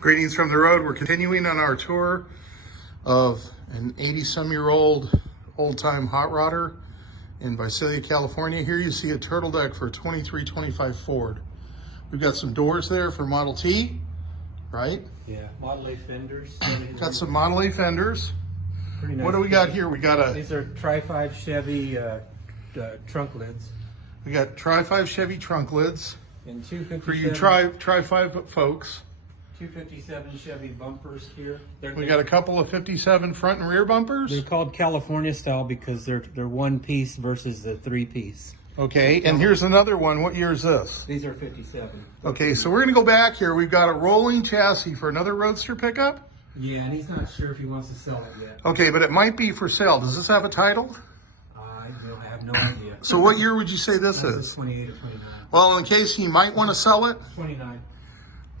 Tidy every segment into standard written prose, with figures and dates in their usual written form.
Greetings from the road. We're continuing on our tour of an 80-some-year-old old-time hot rodder in Visalia, California. Here you see a turtle deck for a 2325 Ford. We've got some doors there for Model T, right? Yeah, Model A fenders. Got some Model A fenders. Pretty nice. What do we got here? We got These are Tri-5 Chevy trunk lids. We got Tri-5 Chevy trunk lids. And 257. For you Tri-5 folks. 257 Chevy bumpers here. We got a couple of 57 front and rear bumpers. They're called California style because they're one piece versus the three piece. Okay, and here's another one. What year is this? These are 57. Okay, so we're gonna go back here. We've got a rolling chassis for another Roadster pickup. Yeah, and he's not sure if he wants to sell it yet. Okay, but it might be for sale. Does this have a title? I have no idea. So what year would you say this is? 28 or 29. Well, in case he might want to sell it. 29.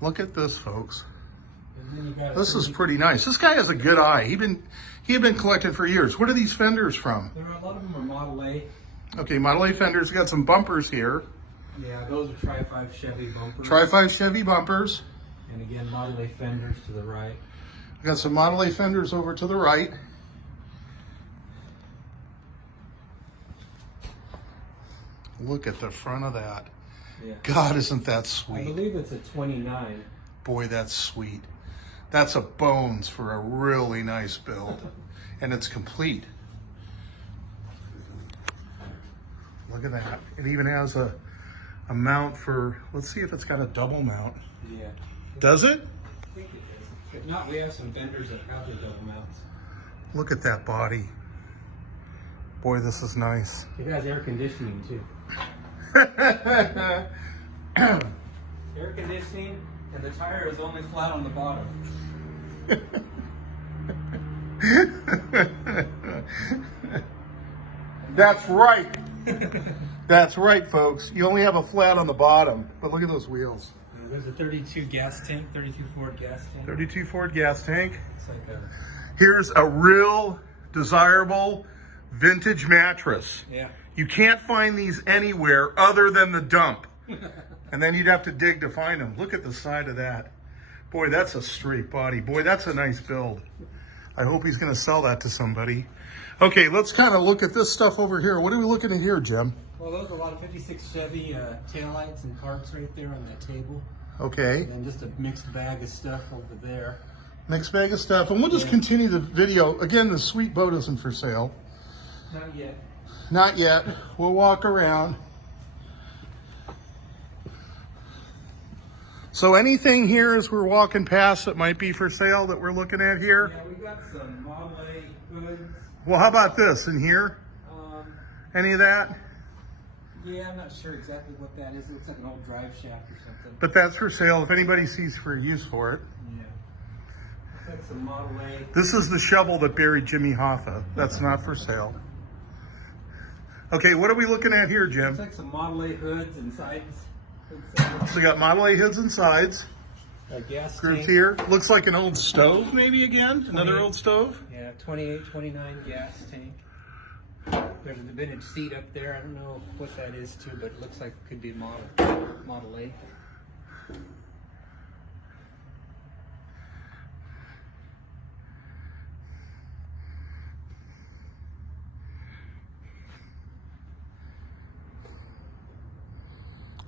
Look at this, folks. And then you got This is pretty nice. This guy has a good eye. He had been collecting for years. What are these fenders from? There are a lot of them are Model A. Okay, Model A fenders. Got some bumpers here. Yeah, those are Tri-5 Chevy bumpers. Tri-5 Chevy bumpers. And again, Model A fenders to the right. Got some Model A fenders over to the right. Look at the front of that. Yeah. God, isn't that I sweet? believe it's a 29. Boy, that's sweet. That's a bones for a really nice build. And it's complete. Look at that. It even has a mount for, let's see if it's got a double mount. Yeah. Does it? I think it is. If not, we have some vendors that have the double mounts. Look at that body. Boy, this is nice. It has air conditioning too. Air conditioning, and the tire is only flat on the bottom. That's right. That's right, folks. You only have a flat on the bottom, but look at those wheels. There's a 32 gas tank, 32 Ford gas tank. 32 Ford gas tank. It's like a, Here's a real desirable vintage mattress. yeah. You can't find these anywhere other than the dump. And then you'd have to dig to find them. Look at the side of that. Boy, that's a straight body. Boy, that's a nice build. I hope he's going to sell that to somebody. Okay, let's kind of look at this stuff over here. What are we looking at here, Jim? Well, those are a lot of 56 Chevy taillights and parts right there on that table. Okay, And then just a mixed bag of stuff over there. next bag of stuff. And we'll just continue the video. Again, the sweet boat isn't for sale. Not yet. Not yet. We'll walk around. So anything here as we're walking past that might be for sale that we're looking at here? Yeah, we got some Model A hoods. Well, how about this in here? Any of that? Yeah, I'm not sure exactly what that is. It looks like an old drive shaft or something. But that's for sale if anybody sees for use for it. Yeah. Looks like some Model A. This is the shovel that buried Jimmy Hoffa. That's not for sale. Okay, what are we looking at here, Jim? Looks like some Model A hoods and sides. So we got Model A hoods and sides. A gas Group tank. here. Looks like an old stove maybe again. Another old stove. Yeah, 28, 29 gas tank. There's a vintage seat up there. I don't know what that is too, but it looks like it could be Model A.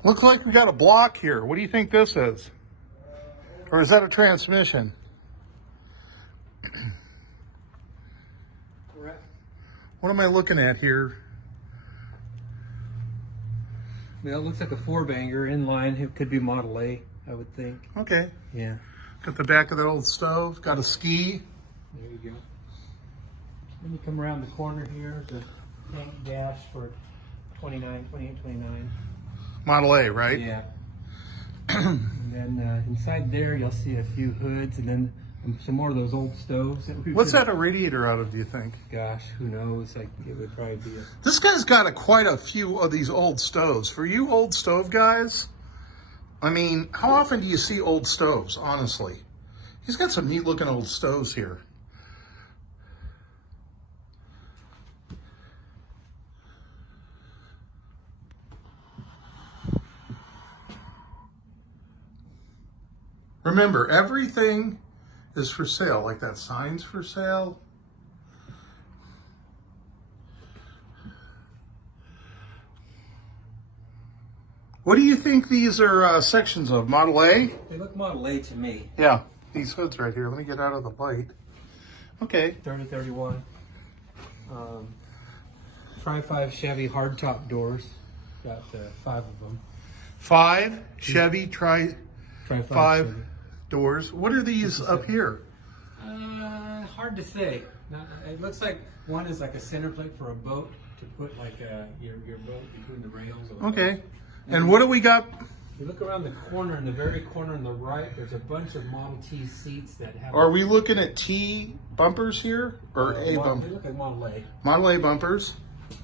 Looks like we got a block here. What do you think this is? Or is that a transmission? What am I looking at here? Well, it looks like a four-banger inline. It could be Model A, I would think. Okay. Yeah. Got the back of that old stove. Got a ski. There you go. Then you come around the corner here, the tank dash for 28, 29. Model A, right? Yeah. And then inside there, you'll see a few hoods, and then some more of those old stoves. What's that a radiator out of, do you think? Gosh, who knows? Like, it would probably be a... This guy's got quite a few of these old stoves. For you old stove guys, I mean, how often do you see old stoves, honestly? He's got some neat looking old stoves here. Remember, everything is for sale, like that sign's for sale. What do you think these are sections of? Model A? They look Model A to me. Yeah, these hoods right here. Let me get out of the light. Okay. 3031. Tri-5 Chevy hardtop doors. Got 5 of them. 5 Chevy Tri-5 5 doors. What are these up here? Hard to say. It looks like one is like a center plate for a boat to put like your boat between the rails. Okay. And what do we got? You look around the corner, in the very corner on the right, there's a bunch of Model T seats that have... Are we looking at T bumpers here? Or A They bumpers? look like Model A. Model A bumpers.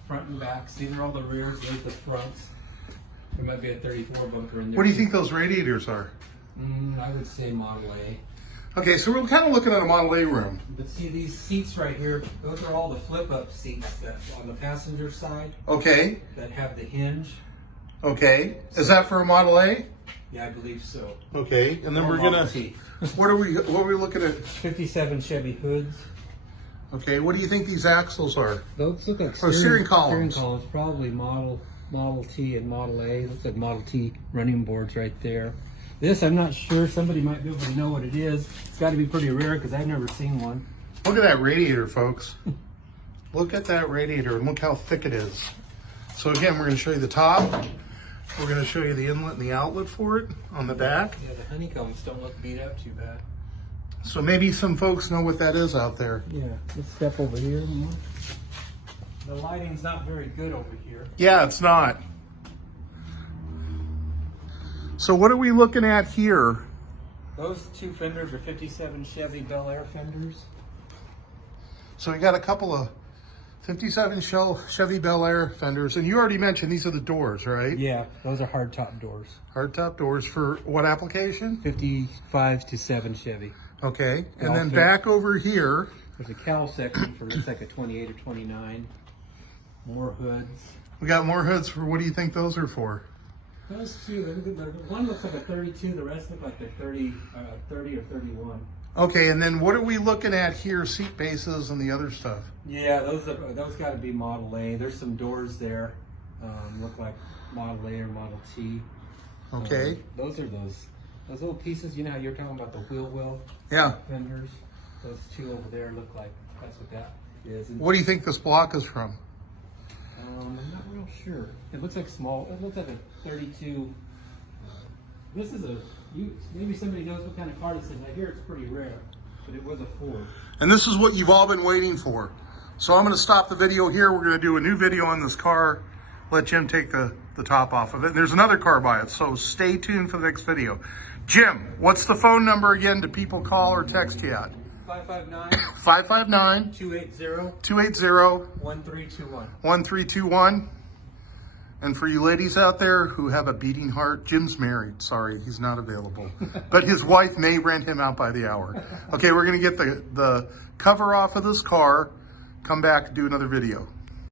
Front and back. These are all the rears, there's the fronts. There might be a 34 bumper in there. What do you think those radiators are? I would say Model A. Okay, so we're kind of looking at a Model A room. But see these seats right here, those are all the flip-up seats that on the passenger side Okay, that have the hinge. okay. Is that for a Model A? Yeah, I believe so. Okay, and then Or we're Model gonna, T. what are we looking at? 57 Chevy hoods. Okay, what do you think these axles are? Those look like Oh, steering columns. Steering columns, probably Model T and Model A. Looks like Model T running boards right there. This, I'm not sure. Somebody might be able to know what it is. It's got to be pretty rare because I've never seen one. Look at that radiator, folks. Look at that radiator and look how thick it is. So again, we're going to show you the top. We're going to show you the inlet and the outlet for it on the back. Yeah, the honeycombs don't look beat up too bad. So maybe some folks know what that is out there. Yeah, let's step over here more. The lighting's not very good over here. Yeah, it's not. So what are we looking at here? Those 2 fenders are 57 Chevy Bel Air fenders. So we got a couple of 57 Chevy Bel Air fenders, and you already mentioned these are the doors, right? Yeah, those are hardtop doors. Hardtop doors for what application? 55 to 7 Chevy. Okay, and All then fit. back over here, There's a cowl section for looks like a 28 or 29. More hoods. we got more hoods for, what do you think those are for? Those two, one looks like a 32, the rest look like a 30 or 31. Okay, and then what are we looking at here? Seat bases and the other stuff. Yeah, those got to be Model A. There's some doors there, look like Model A or Model T. Okay. Those are those little pieces. You know how you're talking about the wheel well Yeah. fenders. Those two over there look like that's what that is. And, What do you think this block is from? I'm not real sure. It looks like small. It looks like a 32. This is maybe somebody knows what kind of car this is. I hear it's pretty rare, but it was a Ford. And this is what you've all been waiting for. So I'm going to stop the video here. We're going to do a new video on this car. Let Jim take the top off of it. And there's another car by it, so stay tuned for the next video. Jim, what's the phone number again to people call or text you at? 559 280 1321. 1321. And for you ladies out there who have a beating heart, Jim's married. Sorry, he's not available. But his wife may rent him out by the hour. Okay, we're going to get the cover off of this car, come back and do another video.